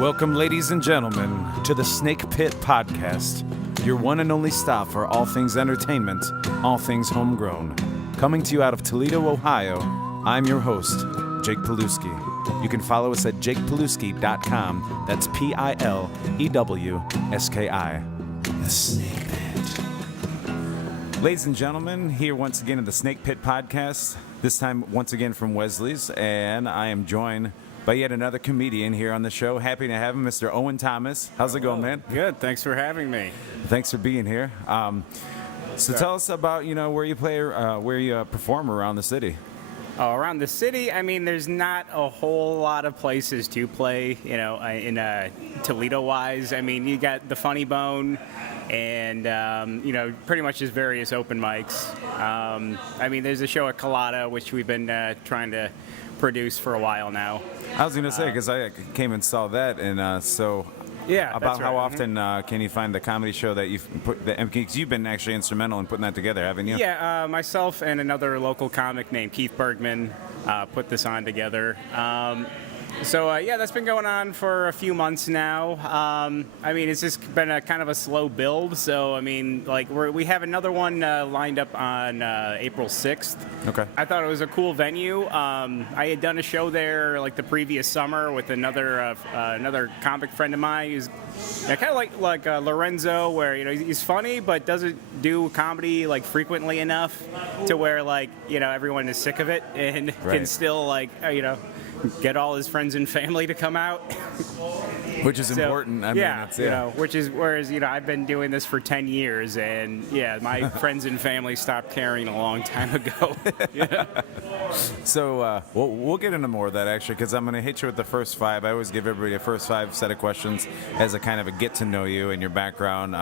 Welcome, ladies and gentlemen, to the Snake Pit Podcast, your one and only stop for all things entertainment, all things homegrown. Coming to you out of Toledo, Ohio, I'm your host, Jake Pilewski. You can follow us at jakepilewski.com. That's Pilewski. The Snake Pit. Ladies and gentlemen, here once again in the Snake Pit Podcast, this time once again from Wesley's, and I am joined by yet another comedian here on the show. Happy to have him, Mr. Owen Thomas. How's it going, man? Good. Thanks for having me. Thanks for being here. So tell us about, where you play, where you perform around the city. Oh, around the city, I mean, there's not a whole lot of places to play, in Toledo-wise. I mean, you got the Funny Bone and, pretty much just various open mics. I mean, there's a show at Colada, which we've been trying to produce for a while now. I was going to say, because I came and saw that, and yeah, about how often can you find the comedy show that you've put? Because you've been actually instrumental in putting that together, haven't you? Yeah, myself and another local comic named Keith Bergman put this on together. That's been going on for a few months now. I mean, it's just been a kind of a slow build. So, I mean, we have another one lined up on April 6th. Okay. I thought it was a cool venue. I had done a show there the previous summer with another comic friend of mine. He's kind of like Lorenzo, where he's funny but doesn't do comedy frequently enough to where everyone is sick of it and can still get all his friends and family to come out. Which is important. I mean, whereas I've been doing this for 10 years, and my friends and family stopped caring a long time ago. So we'll get into more of that, actually, because I'm going to hit you with the first five. I always give everybody a first five set of questions as a kind of a get to know you and your background,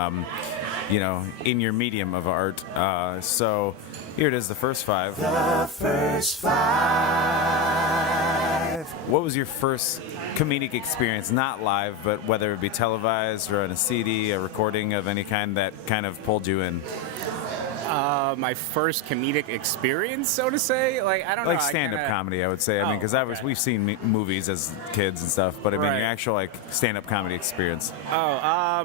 in your medium of art. So here it is, the first five. The first five. What was your first comedic experience, not live, but whether it be televised or on a CD, a recording of any kind that kind of pulled you in? My first comedic experience, so to say, I don't know. Like stand-up comedy, I would say. I mean, because we've seen movies as kids and stuff, but I mean, your actual stand-up comedy experience. I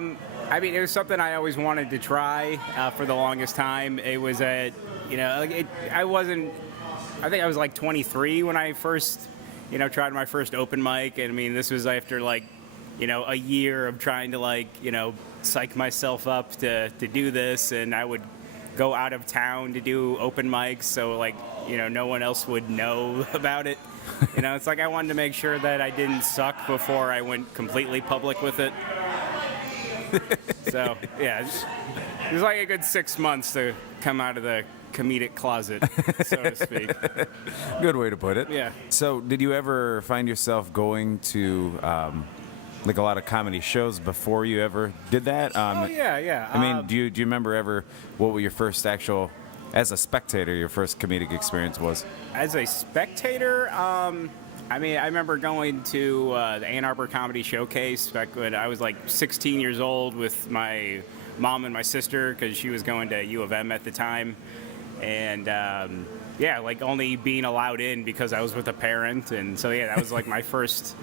mean, it was something I always wanted to try for the longest time. It was I think I was 23 when I first, tried my first open mic, and I mean, this was after a year of trying to psych myself up to do this, and I would go out of town to do open mics, so no one else would know about it. It's I wanted to make sure that I didn't suck before I went completely public with it. So it was a good 6 months to come out of the comedic closet, so to speak. Good way to put it. Yeah. So did you ever find yourself going to a lot of comedy shows before you ever did that? Yeah. I mean, do you remember ever what were your first actual, as a spectator, your first comedic experience was? As a spectator, I remember going to the Ann Arbor Comedy Showcase back when I was 16 years old with my mom and my sister, because she was going to U of M at the time. And only being allowed in because I was with a parent. And so, that was my first,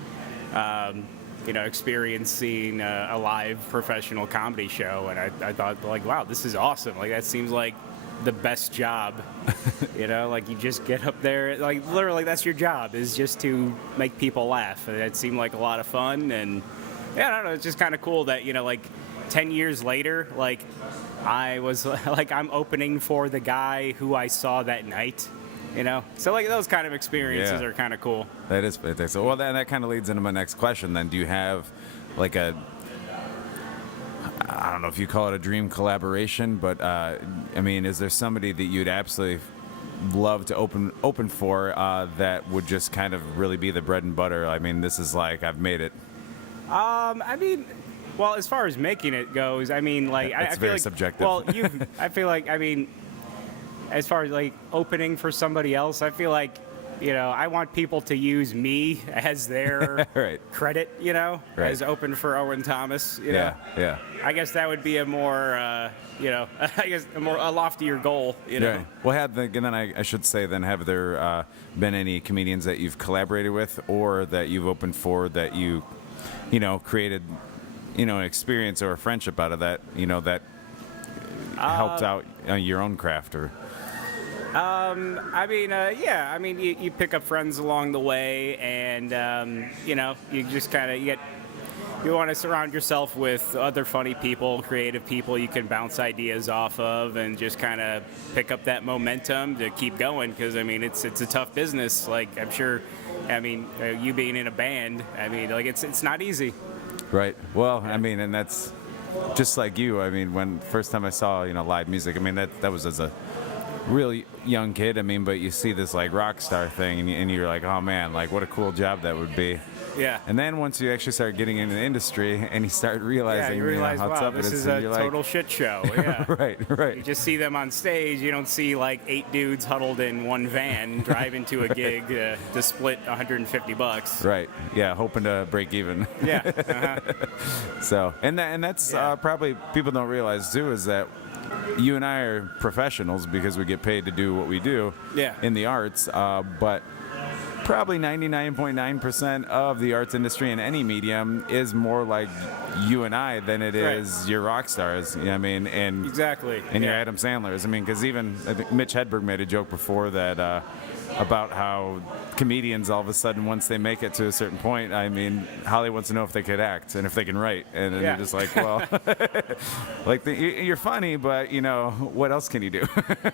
experience seeing a live professional comedy show. And I thought, wow, this is awesome. That seems like the best job. You just get up there, literally that's your job, is just to make people laugh. And it seemed like a lot of fun. And I don't know, it's just kind of cool that, 10 years later, I was I'm opening for the guy who I saw that night, So those kind of experiences are kind of cool. That is fantastic. So, well, that kind of leads into my next question. Then, do you have I don't know if you call it a dream collaboration, but is there somebody that you'd absolutely love to open for that would just kind of really be the bread and butter? I mean, this is I've made it. Well, as far as making it goes, I feel very subjective. Well, I feel as far as opening for somebody else, I feel I want people to use me as their credit, as open for Owen Thomas. Yeah. I guess that would be a more, a loftier goal, Right. Well, I should say, have there been any comedians that you've collaborated with or that you've opened for that you created, an experience or a friendship out of that, that helped out your own craft? Or yeah. I mean, you pick up friends along the way, and you just kind of you want to surround yourself with other funny people, creative people you can bounce ideas off of, and just kind of pick up that momentum to keep going. Because I mean, it's a tough business. Like I'm sure, you being in a band, it's not easy. Right. Well, I mean, and that's just like you. I mean, when first time I saw live music, I mean that was as a really young kid. I mean, but you see this like rock star thing, and you're like, oh man, like what a cool job that would be. Yeah. And then once you actually start getting into the industry and you start realizing, you realize, how wow, tough this it is and a you're total like, shit show. Yeah. Right. You just see them on stage. You don't see like 8 dudes huddled in one van driving to a gig to split $150. Right. Yeah. Hoping to break even. Yeah. Uh-huh. So, that's probably people don't realize too, is that you and I are professionals because we get paid to do what we do in the arts, but probably 99.9% of the arts industry in any medium is more like you and I than it is your rock stars. You know what I mean? And exactly. And your Adam Sandlers. I mean, because even I think Mitch Hedberg made a joke before that about how comedians all of a sudden, once they make it to a certain point, I mean, Holly wants to know if they could act and if they can write, and then you're just like, well, you're funny, but what else can you do?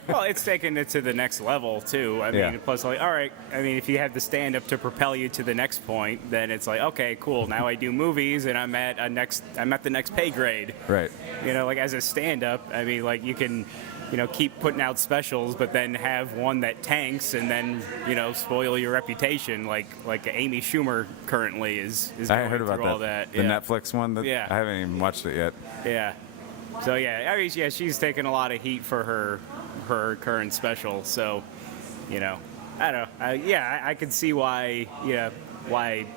Well, it's taken it to the next level too. I mean, plus like, all right, I mean, if you have the stand-up to propel you to the next point, then it's like, okay, cool. Now I do movies, and I'm at the next pay grade. Right. Like as a stand-up, I mean, like you can. Keep putting out specials, but then have one that tanks and then, spoil your reputation like Amy Schumer currently is going I heard about through all that. The Netflix one? I haven't even watched it yet. Yeah. So, she's taken a lot of heat for her current special. So, I don't know. I could see why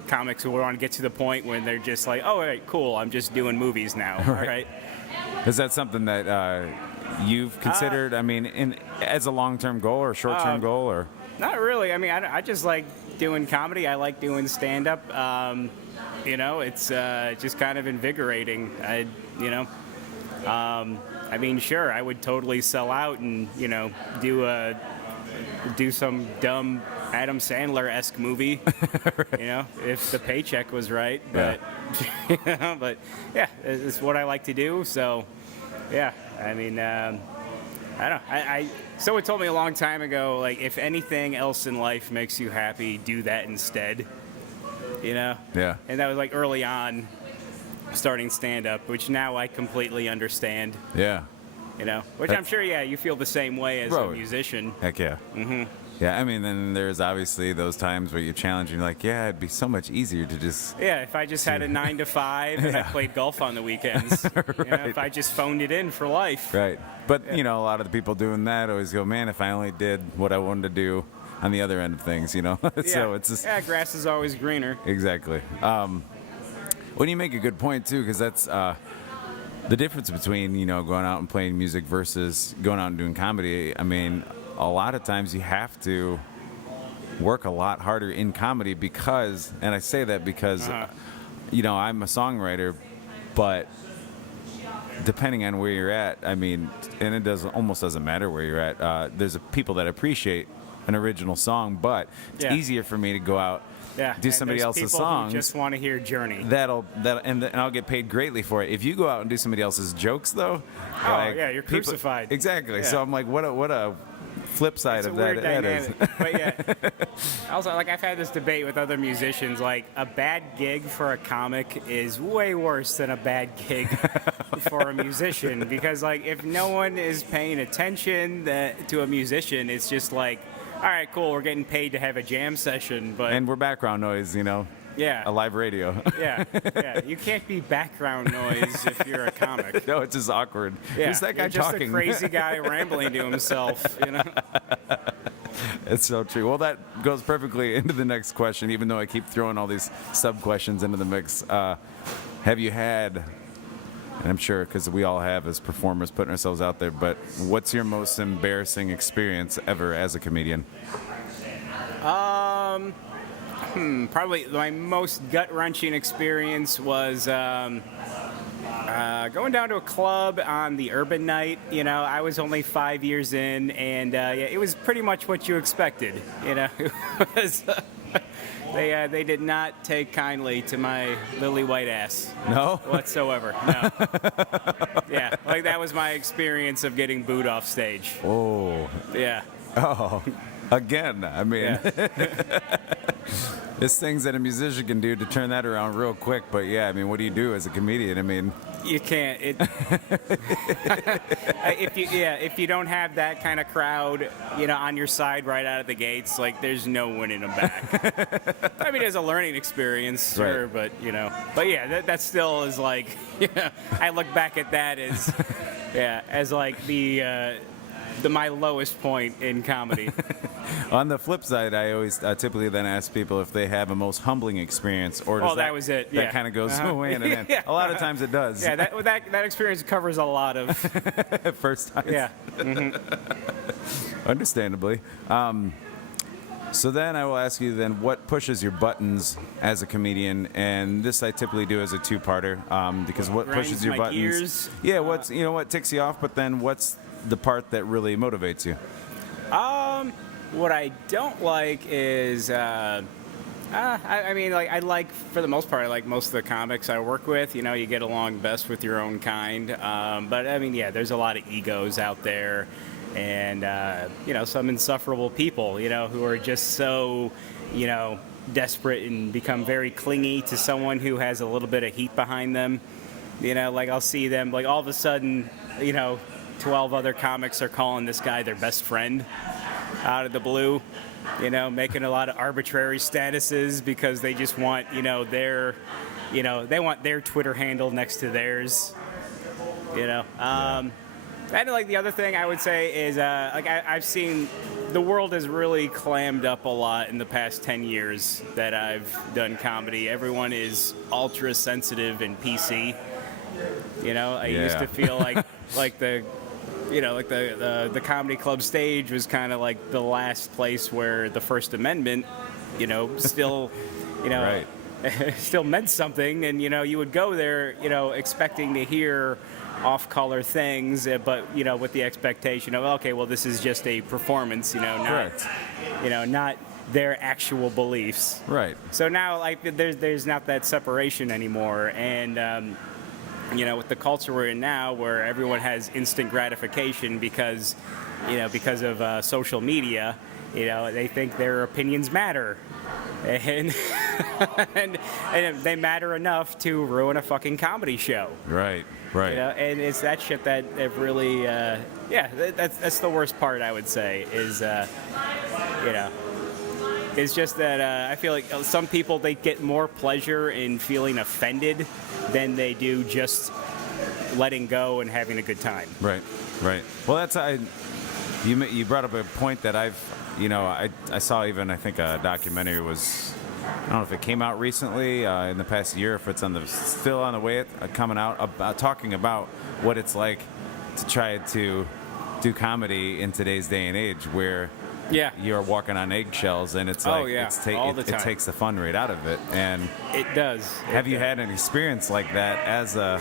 comics would want to get to the point when they're just like, oh, all right, cool, I'm just doing movies now. Right? Is that something that you've considered, as a long-term goal or short-term goal? Or not really. I mean, I just like doing comedy. I like doing stand-up. It's just kind of invigorating. Sure, I would totally sell out and, do some dumb Adam Sandler-esque movie, if the paycheck was right. But, it's what I like to do. So, yeah, I mean, I don't know. Someone told me a long time ago, like, if anything else in life makes you happy, do that instead. Yeah. And that was like early on starting stand-up, which now I completely understand. Yeah. Which I'm sure, you feel the same way as a musician. Heck yeah. Mm-hmm. Yeah, then there's obviously those times where you challenge and you're like, it'd be so much easier to just... Yeah, if I just had a 9 to 5 and I played golf on the weekends. Right. If I just phoned it in for life. Right. But, a lot of the people doing that always go, man, if I only did what I wanted to do on the other end of things, So it's just... Yeah, grass is always greener. Exactly. When you make a good point, too, because that's... the difference between, going out and playing music versus going out and doing comedy, a lot of times you have to work a lot harder in comedy because, and I say that because, I'm a songwriter, but depending on where you're at, and it almost doesn't matter where you're at, there's people that appreciate an original song, but it's easier for me to go out do somebody else's songs. Just want to hear Journey. And I'll get paid greatly for it. If you go out and do somebody else's jokes, though, you're crucified. Exactly. Yeah. So I'm like, what a flip side of that is. But also, like, I've had this debate with other musicians. Like, a bad gig for a comic is way worse than a bad gig for a musician, because, like, if no one is paying attention to a musician, it's just like, all right, cool, we're getting paid to have a jam session, and we're background noise, Yeah. A live radio. Yeah. You can't be background noise if you're a comic. No, it's just awkward. Yeah. Who's that guy you're just talking? a crazy guy rambling to himself, It's so true. Well, that goes perfectly into the next question, even though I keep throwing all these sub-questions into the mix. Have you had, and I'm sure because we all have as performers putting ourselves out there, but what's your most embarrassing experience ever as a comedian? Probably my most gut-wrenching experience was going down to a club on the Urban Night. You know, I was only 5 years in, and yeah, it was pretty much what you expected. You know, it was, they did not take kindly to my lily white ass. No? Whatsoever. No. Yeah, like that was my experience of getting booed off stage. Oh. Yeah. Oh. Again, I mean, Yeah. there's things that a musician can do to turn that around real quick. But yeah, I mean, what do you do as a comedian? I mean, You can't. If you don't have that kind of crowd, you know, on your side right out of the gates, like there's no winning them back. I mean, it's a learning experience, sure, Right. but you know, that still is like, yeah. I look back at that as, yeah, as like the my lowest point in comedy. on the flip side, I always typically then ask people if they have a most humbling experience, or does that was it. That Yeah. kind of goes away in the end. Yeah. A lot of times it does. Yeah, that experience covers a lot of. First time. Yeah. Understandably. So then I will ask you then, what pushes your buttons as a comedian? And this I typically do as a two-parter, because what Grinds pushes your my buttons? gears. Yeah, what's what ticks you off, but then what's the part that really motivates you? What I don't like is, I mean, like I like for the most part, I like most of the comics I work with. You know, you get along best with your own kind. But I mean, yeah, there's a lot of egos out there, and you know, some insufferable people, you know, who are just so, you know, desperate and become very clingy to someone who has a little bit of heat behind them. You know, like I'll see them, like all of a sudden, you know, 12 other comics are calling this guy their best friend out of the blue, you know, making a lot of arbitrary statuses because they just want, you know, they want their Twitter handle next to theirs, you know. And like the other thing I would say is, like I've seen the world has really clammed up a lot in the past 10 years that I've done comedy. Everyone is ultra sensitive and PC. You know, I used to feel like the comedy club stage was kind of like the last place where the First Amendment, you know, still, you know, Right. still meant something. And, you know, you would go there, you know, expecting to hear off-color things, but, you know, with the expectation of, okay, well, this is just a performance, you know, not, Correct. you know, not their actual beliefs. Right. So now, like, there's not that separation anymore. And, you know, with the culture we're in now, where everyone has instant gratification because of social media, you know, they think their opinions matter, and and they matter enough to ruin a fucking comedy show. Right. Right. You know, and it's that shit that really, that's the worst part, I would say, is, you know. It's just that I feel like some people, they get more pleasure in feeling offended than they do just letting go and having a good time. Right. Right. Well, you brought up a point that I saw even, I think a documentary was, I don't know if it came out recently in the past year, if it's still on the way coming out, about talking about what it's like to try to do comedy in today's day and age, where you're walking on eggshells, and it's like all the time. it takes the fun right out of it. And it does. Have you had an experience like that as a,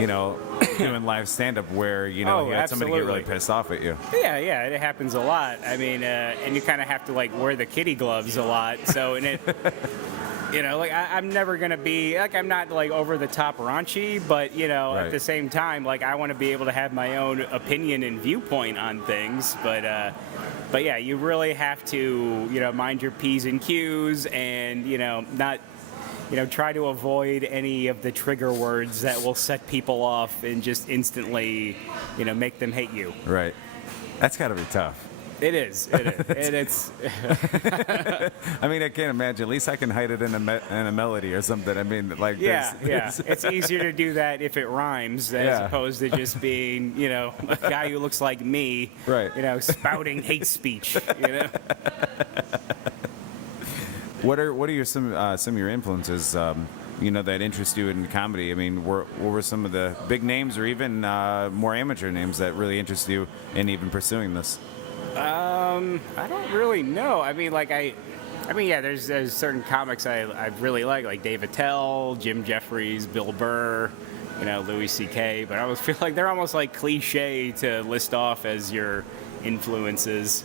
you know, doing live stand-up where, you know, you had somebody get really pissed off at you? Yeah, it happens a lot. I mean, and you kind of have to like wear the kitty gloves a lot. So, and it, you know, like I'm never gonna be like, I'm not like over the top raunchy, but you know, Right. at the same time, like I want to be able to have my own opinion and viewpoint on things. But yeah, you really have to, you know, mind your P's and Q's, and you know, not, you know, try to avoid any of the trigger words that will set people off and just instantly, you know, make them hate you. Right. That's got to be tough. It is. And it's. I mean, I can't imagine. At least I can hide it in a melody or something. I mean, like. Yeah. It's easier to do that if it rhymes as opposed to just being, you know, a guy who looks like me. Right. You know, spouting hate speech. You know. What are some of your influences? You know, that interest you in comedy? I mean, what were some of the big names, or even more amateur names, that really interest you in even pursuing this? I don't really know. I mean, like I I mean, yeah, there's certain comics I really like Dave Attell, Jim Jeffries, Bill Burr, Louis C.K. But I always feel like they're almost like cliche to list off as your influences.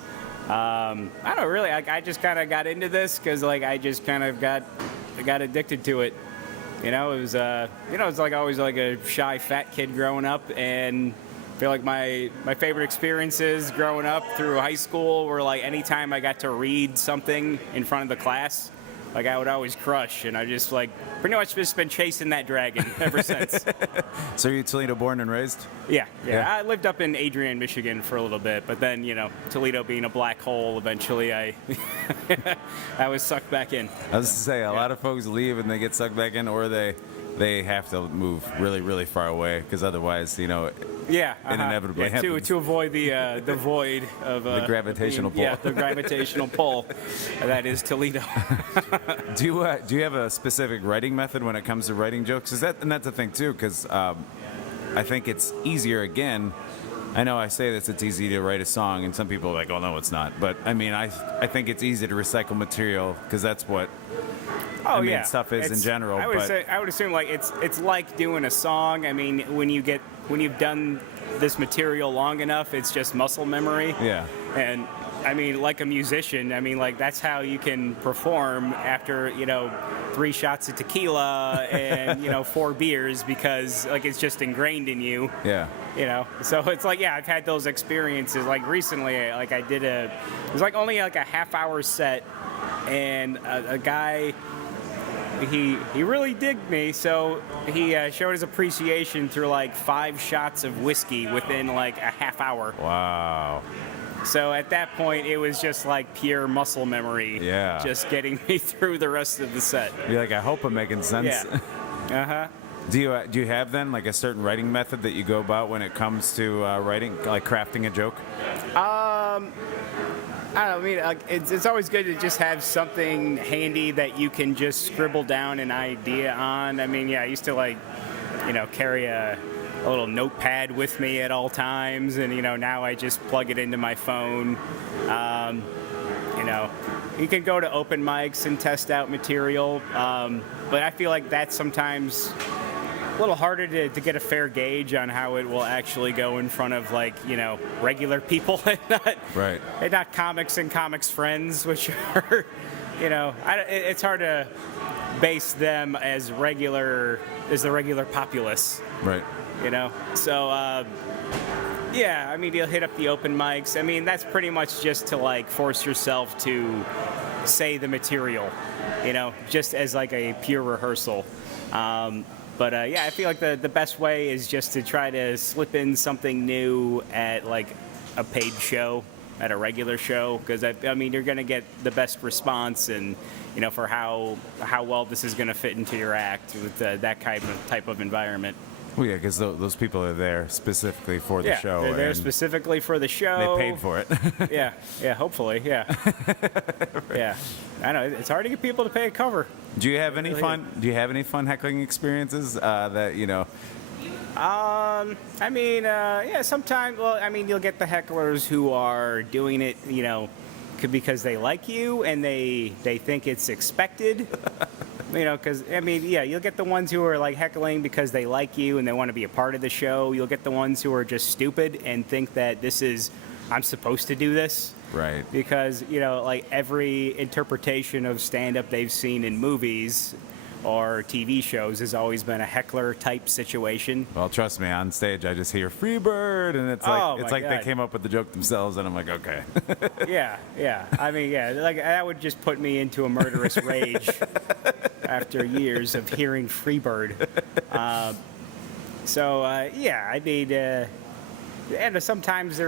I don't know, really. I just kind of got into this because I just kind of got addicted to it. It was it's like always like a shy fat kid growing up, and I feel like my favorite experiences growing up through high school were like anytime I got to read something in front of the class, I would always crush, and I just pretty much just been chasing that dragon ever since. So are you Toledo born and raised? Yeah. I lived up in Adrian, Michigan for a little bit, but then Toledo being a black hole, eventually I was sucked back in. I was to say a lot of folks leave and they get sucked back in, or they have to move really, really far away because otherwise, it inevitably happens. To avoid the void of the gravitational pull. Yeah, the gravitational pull. That is Toledo. Do you have a specific writing method when it comes to writing jokes? And that's the thing too, because I think it's easier again. I know I say this, it's easy to write a song, and some people are like, oh, no, it's not. But, I mean, I think it's easy to recycle material because that's what stuff is in general. I would assume it's like doing a song. I mean, when you've done this material long enough, it's just muscle memory. Yeah. And I mean, like a musician, I mean, that's how you can perform after 3 shots of tequila and 4 beers because it's just ingrained in you. Yeah. So it's I've had those experiences. Recently, I did it was only a half-hour set, and a guy. He really digged me, so he showed his appreciation through 5 shots of whiskey within a half hour. Wow. So at that point, it was just pure muscle memory. Yeah. Just getting me through the rest of the set. You're I hope I'm making sense. Yeah. Do you have then a certain writing method that you go about when it comes to writing, crafting a joke? I don't know, I mean, it's always good to just have something handy that you can just scribble down an idea on. I mean, I used to carry a little notepad with me at all times, and now I just plug it into my phone. You can go to open mics and test out material, but I feel that's sometimes a little harder to get a fair gauge on how it will actually go in front of regular people and not comics and comics friends, which are it's hard to base them as the regular populace. Right. So I mean, you'll hit up the open mics. I mean, that's pretty much just to force yourself to say the material, just as a pure rehearsal. But I feel the best way is just to try to slip in something new at a paid show, at a regular show, because I mean you're going to get the best response, and for how well this is going to fit into your act with that type of environment. Well, yeah, because those people are there specifically for the show. They're there specifically for the show. They paid for it. yeah, hopefully, yeah. Yeah, I know it's hard to get people to pay a cover. Do you have any fun? Do you have any fun heckling experiences that I mean, sometimes. Well, I mean, you'll get the hecklers who are doing it, because they like you and they think it's expected. Because, I mean, you'll get the ones who are heckling because they like you and they want to be a part of the show. You'll get the ones who are just stupid and think that I'm supposed to do this. Right. Because, every interpretation of stand-up they've seen in movies or TV shows has always been a heckler type situation. Well, trust me, on stage I just hear "Freebird" and it's like they came up with the joke themselves, and I'm like, okay. Yeah. I mean, that would just put me into a murderous rage after years of hearing "Freebird." I mean, and sometimes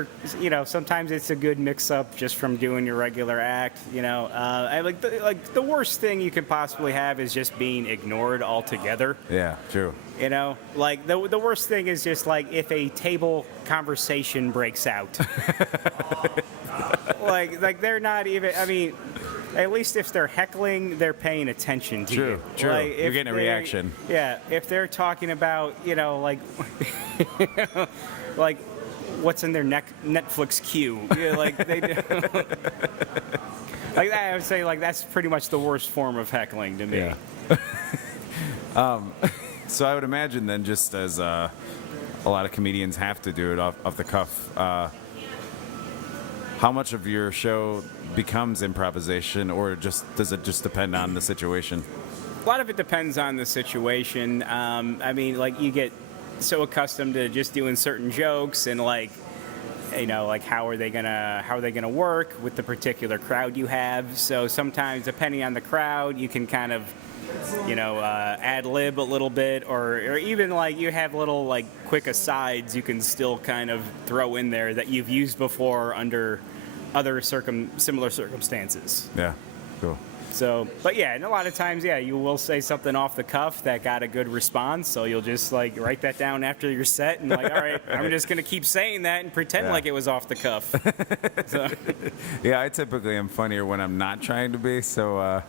sometimes it's a good mix-up just from doing your regular act. The worst thing you could possibly have is just being ignored altogether. Yeah, true. The worst thing is just if a table conversation breaks out. They're not even. I mean, at least if they're heckling, they're paying attention to you. True. You're getting a reaction. Yeah, if they're talking about what's in their Netflix queue. They like that I would say like that's pretty much the worst form of heckling to me. Yeah. So I would imagine then, just as a lot of comedians have to do it off the cuff, how much of your show becomes improvisation, or does it just depend on the situation? A lot of it depends on the situation. I mean, like you get so accustomed to just doing certain jokes and like, you know, like how are they gonna work with the particular crowd you have. So sometimes, depending on the crowd, you can kind of, you know, ad lib a little bit, or even like you have little like quick asides you can still kind of throw in there that you've used before under other similar circumstances. Yeah, cool. So, but yeah, and a lot of times, yeah, you will say something off the cuff that got a good response, so you'll just like write that down after your set and like, all right, I'm just gonna keep saying that and pretend like it was off the cuff. So. Yeah, I typically am funnier when I'm not trying to be, so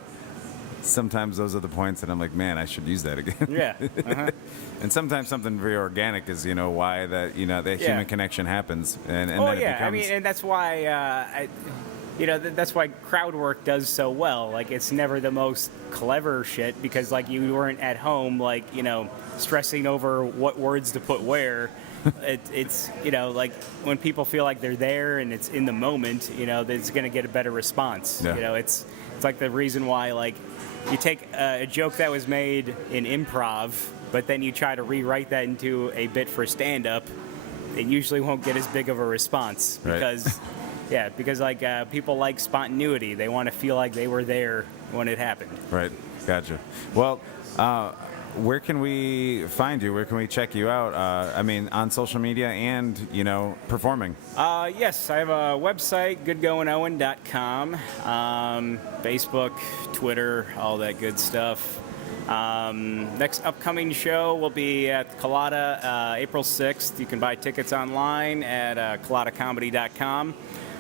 sometimes those are the points that I'm like, man, I should use that again. Yeah. Uh-huh. And sometimes something very organic is, you know, why that, you know, that human connection happens, and Oh then it yeah, becomes. I mean, and that's why that's why crowd work does so well. Like, it's never the most clever shit because like you weren't at home like, you know, stressing over what words to put where. It's you know, like when people feel like they're there and it's in the moment, you know, it's going to get a better response. Yeah. You know, it's like the reason why like you take a joke that was made in improv, but then you try to rewrite that into a bit for stand-up, it usually won't get as big of a response because, Right. yeah, because like people like spontaneity. They want to feel like they were there when it happened. Right, gotcha. Well, where can we find you? Where can we check you out? I mean, on social media and, you know, performing. Yes, I have a website, goodgoingowen.com, Facebook, Twitter, all that good stuff. Next upcoming show will be at Colada, April 6th. You can buy tickets online at coladacomedy.com.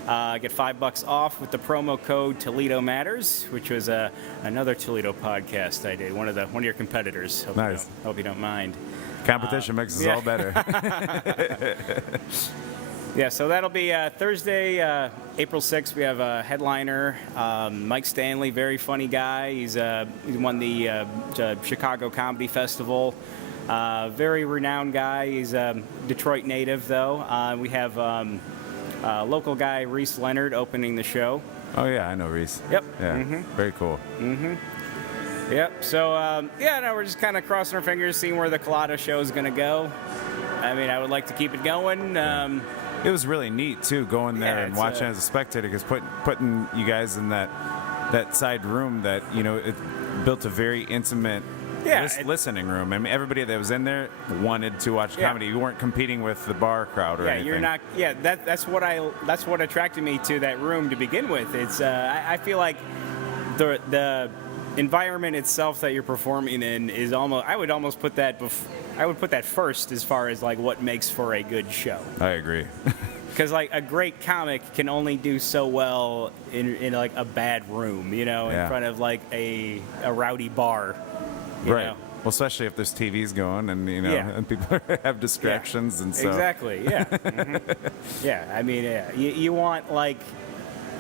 Get $5 off with the promo code Toledo Matters, which was another Toledo podcast I did. One of your competitors. Nice. Hope you don't mind. Competition makes us all better. Yeah, so that'll be Thursday, April 6th. We have a headliner, Mike Stanley, very funny guy. He won the Chicago Comedy Festival. Very renowned guy. He's a Detroit native, though. We have local guy Reese Leonard opening the show. Oh yeah, I know Reese. Yep. Yeah. Mm-hmm. Very cool. Mm-hmm. Yep. So we're just kind of crossing our fingers, seeing where the Colada show is going to go. I mean, I would like to keep it going. It was really neat too, going there and watching as a spectator, because putting you guys in that side room that, you know, it built a very intimate listening room. I mean, everybody that was in there wanted to watch comedy. You weren't competing with the bar crowd or anything. You're not. Yeah, that's what attracted me to that room to begin with. It's I feel like the environment itself that you're performing in is almost. I would almost put that. I would put that first as far as like what makes for a good show. I agree. Because like a great comic can only do so well in like a bad room, you know, in front of like a rowdy bar. Right. Know? Well, especially if there's TVs going and, you know, and people have distractions and so. Exactly. Yeah. Mm-hmm. Yeah. I mean, you want like,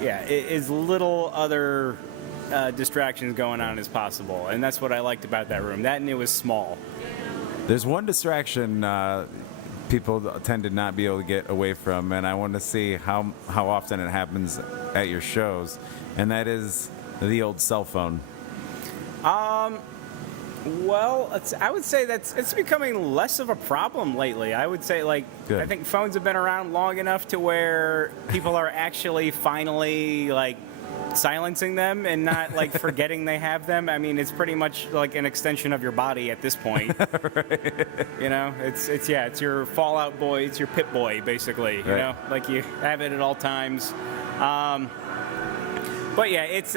as little other distractions going on as possible, and that's what I liked about that room. That, and it was small. There's one distraction people tend to not be able to get away from, and I want to see how often it happens at your shows, and that is the old cell phone. Well, I would say it's becoming less of a problem lately. I would say, like, Good. I think phones have been around long enough to where people are actually finally, like, silencing them and not, like, forgetting they have them. I mean, it's pretty much like an extension of your body at this point. Right. You know, it's your Fallout Boy, it's your Pip Boy, basically. You know, like, you have it at all times. But yeah, it's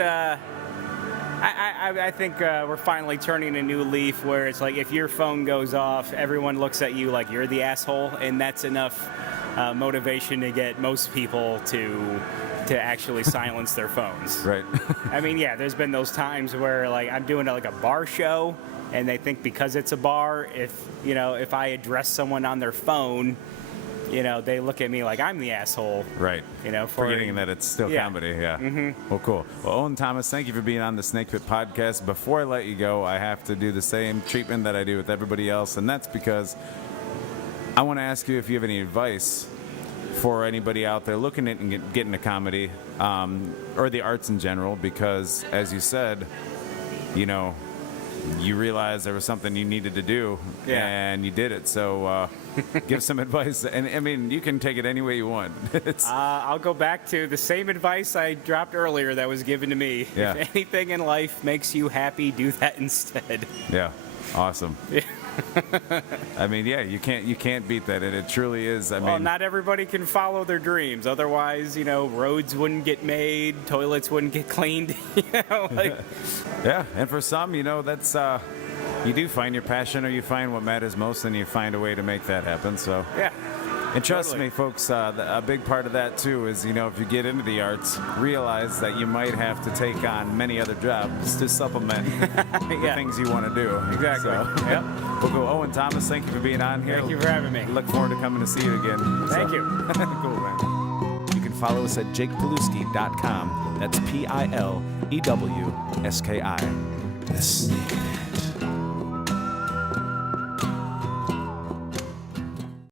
I think we're finally turning a new leaf where it's like if your phone goes off, everyone looks at you like you're the asshole, and that's enough motivation to get most people to actually silence their phones. Right. I mean, yeah, there's been those times where like I'm doing like a bar show, and they think because it's a bar, if I address someone on their phone, they look at me like I'm the asshole. Right. For Forgetting that it's still comedy. Yeah. Mm-hmm. Well, cool. Well, Owen Thomas, thank you for being on the Snake Pit podcast. Before I let you go, I have to do the same treatment that I do with everybody else, and that's because I want to ask you if you have any advice for anybody out there looking at getting into comedy or the arts in general, because as you said, you realized there was something you needed to do, and you did it. So give some advice. And I mean, you can take it any way you want. I'll go back to the same advice I dropped earlier that was given to me. Yeah. If anything in life makes you happy, do that instead. Yeah. Awesome. Yeah. I mean, you can't beat that, and it truly is. I mean, not everybody can follow their dreams. Otherwise, roads wouldn't get made, toilets wouldn't get cleaned. Yeah, and for some, that's you do find your passion, or you find what matters most, and you find a way to make that happen. So yeah. And trust me, folks, a big part of that, too, is, if you get into the arts, realize that you might have to take on many other jobs to supplement the things you want to do. Exactly. So, yep. We'll go. Owen Thomas, thank you for being on here. Thank you for having me. Look forward to coming to see you again. Thank you. Cool, man. You can follow us at jakepilewski.com. That's Pilewski. The Snake.